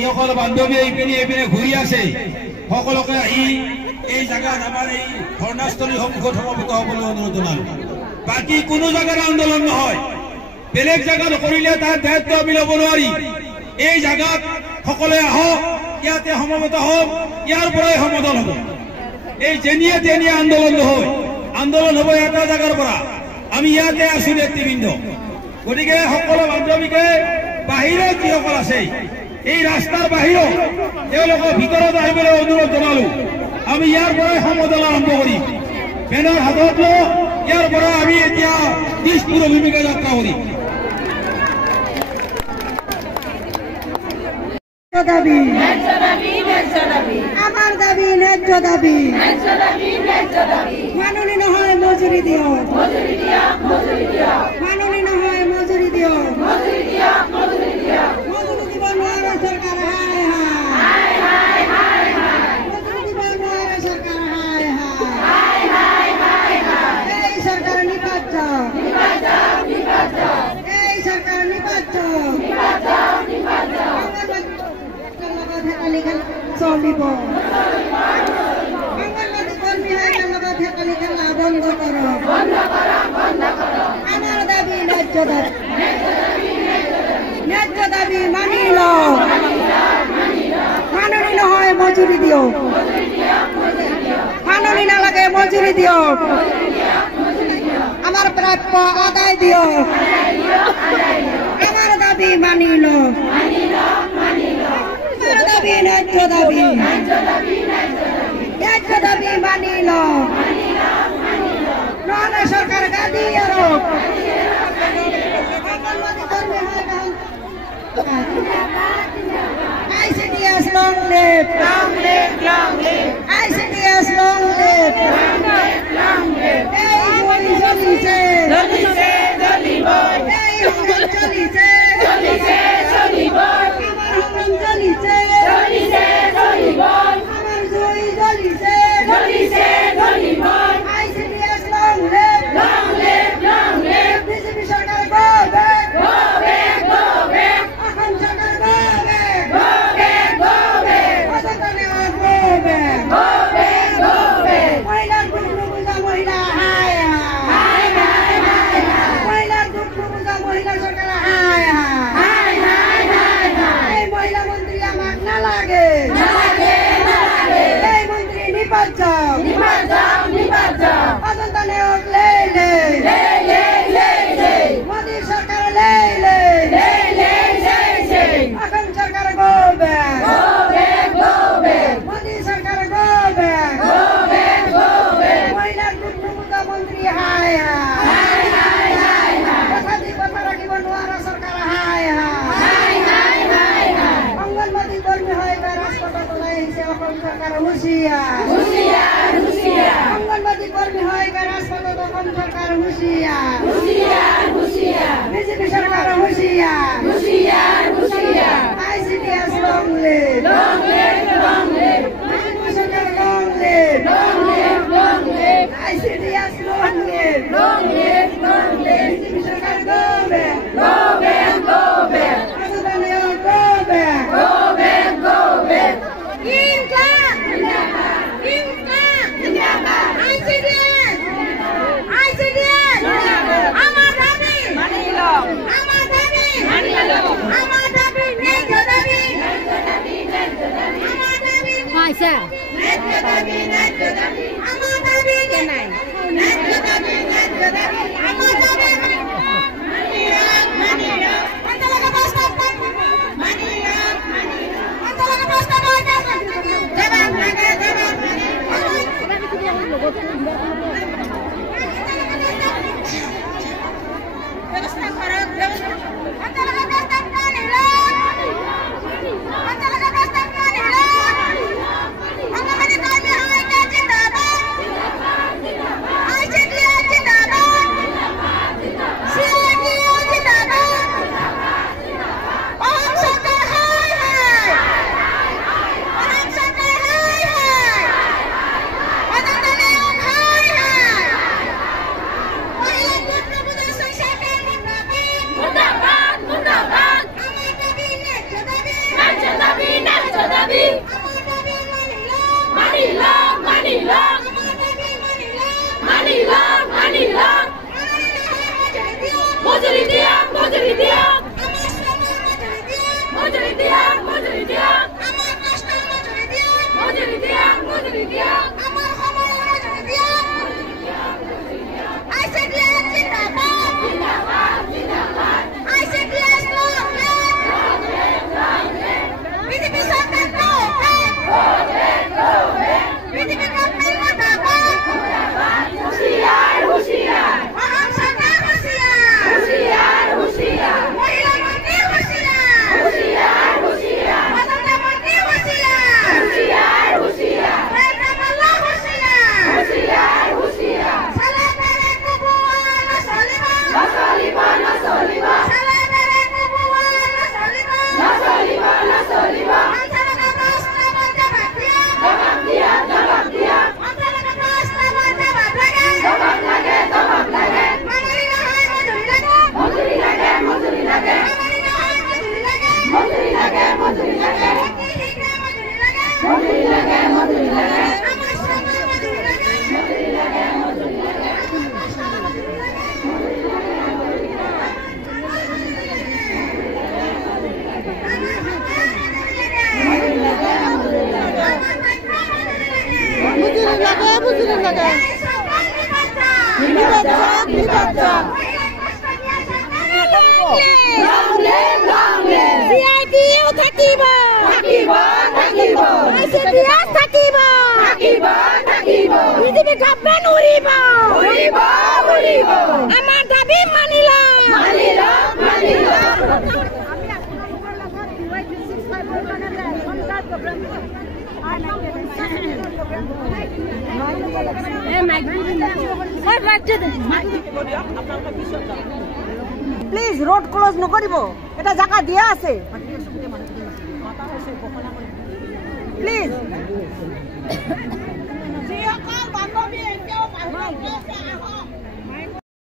যিসকল বান্ধৱী এইপিনে ঘূৰি আছে সকলোকে আহি এই জায়গাত আমাৰ এই ধৰ্ণাস্থলীৰ সন্মুখত সমবেত হ'বলৈ অনুৰোধ জনালো। বাকী কোনো জায়গাৰ আন্দোলন নহয়, বেলেগ জায়গাত কৰিলে তাৰ দায়িত্ব আমি ল'ব নোৱাৰি। এই জায়গাত সকলোৱে আহক, ইয়াতে সমবেত হওক, ইয়াৰ পৰাই সমাধান হ'ব। এই যেনিয়ে তেনিয়ে আন্দোলন নহয়, আন্দোলন হ'ব এটা জায়গাৰ পৰা। আমি ইয়াতে আছো নেতৃবৃন্দ, গতিকে সকলো বান্ধৱীকে বাহিৰত যিসকল আছে এই ৰাস্তাৰ বাহিৰত তেওঁলোকৰ ভিতৰত আহিবলৈ অনুৰোধ জনালো। আমি ইয়াৰ পৰাই সমাধান আৰম্ভ কৰিম। বেনাৰ হাতত লৈ ইয়াৰ পৰা আমি এতিয়া দিশপুৰ অভিমুখে যাত্ৰা কৰিম। আমাৰ দাবি ন্যায্য দাবি, মাননি নহয় মজুৰি দিও, মাননি নহয় মজুৰি দিও, মজুৰি দিব নোৱাৰে সৰকাৰ। মজুৰি দিব নোৱাৰে সরকার। এই সরকার নিপাত, এই সরকার নিপাত চলিব। অঙ্গনবাদী কর্মী হয় লগত হেকালি খেলা বন্ধ করো। আমার দাবি ন্যায্য দাবি, ন্যায্য দাবি মানি লও, মাননি নহয় মজুরি দিও, মাননি নালাগে মজুরি দিও, আমার প্রাপ্য আদায় দিও। আমার দাবি মানি লও, দাবি ন্যায্য দাবি, ন্যায্য দাবি মানি লও, নহলে সরকার গাদি আরো। ICDS long live, long live, long live, ICDS long live, long live, এই চলিছে চলিব, এই চলিছে চলিব, আমার হুকুম চলিছে চলিব, আমার জয় চলিছে চলিব, ICDS long live, long live, long live, BJP সরকার go back, go back, go back, এখন সরকার go back, go back, go back, অতনে go back, go back, go back, মহিলার দুঃখ বুঝা মহিলা হায় হায়, মহিলার দুঃখ বুঝা মহিলা সরকার হায় হায়, এই মহিলা মন্ত্রী আমার না লাগে, এই মন্ত্রী নিপাত যাও, অতনে উঠলে মোদী সরকার এখন সরকার go back, মোদী সরকার go back, মহিলার দুঃখ বুঝা মন্ত্রী হায় হায়, কথা দি কথা রাখিব নোৱাৰা সরকার হায় হায়, অঙ্গনবাদী কর্মী হয় রাজপথত ওলাই আহিছে অসম সরকার হুঁশিয়ার, অঙ্গনবাদী কর্মী হয় রাজপথত অসম সরকার হুঁশিয়ার, বিজেপি সরকার হুঁশিয়ার, ICDS long live, বিজেপি সরকার long live, ICDS long live, BJP সরকার go back, অতনে go back, ICDS, আমার দাবি মানি লও, আমার দাবি মানি লও, আমার দাবি ন্যায্য দাবি, আমার দাবি পয়সা ন্যায্য দাবি, আমার দাবি নাই, ন্যায্য দাবি, আমার দাবি মানি লও, অন্তলক প্রস্তাব মানি লও, অন্তলক প্রস্তাব জবাব লাগে, ব্যবস্থা করো, অন্তলক প্রস্তাব মানি লও, অন্তলক প্রস্তাব মানি লও, অঙ্গনবাদী কর্মী হয় জিন্দাবাদ, ICDS জিন্দাবাদ, CITO জিন্দাবাদ, আমার কষ্টের মজুরি দিয়া আমার সময়ের মজুরি দিয়া ICDS জিন্দাবাদ ICDS বিজেপি সরকার বিজেপি গভর্নমেন্ট মুর্দাবাদ হুঁশিয়ার মহান সরকার হুঁশিয়ার মহিলা মন্ত্রী হুঁশিয়ার প্রধানমন্ত্রী হুঁশিয়ার প্রেমমাল্লা হুঁশিয়ার সালামেরে কুবুয়া না চলিবা সালামেরে কুবুয়া না চলিবা অঞ্চলকে প্রশ্নবার জবাব দিয়া অঞ্চলকে প্রশ্নবার জবাব লাগে মামুলি না হয় মজুরি লাগে মামুলি না হয় মজুরি লাগে মজুরি লাগে আমার সময় মজুরি লাগে বুঝুরি লাগে CITU থাকিব ICDS থাকিব বিজেপি গভর্নমেন্ট উৰিব আমাৰ দাবী মানি প্লিজ ৰোড ক্লোজ নকৰিব এটা জায়গা দিয়া আছে প্লিজ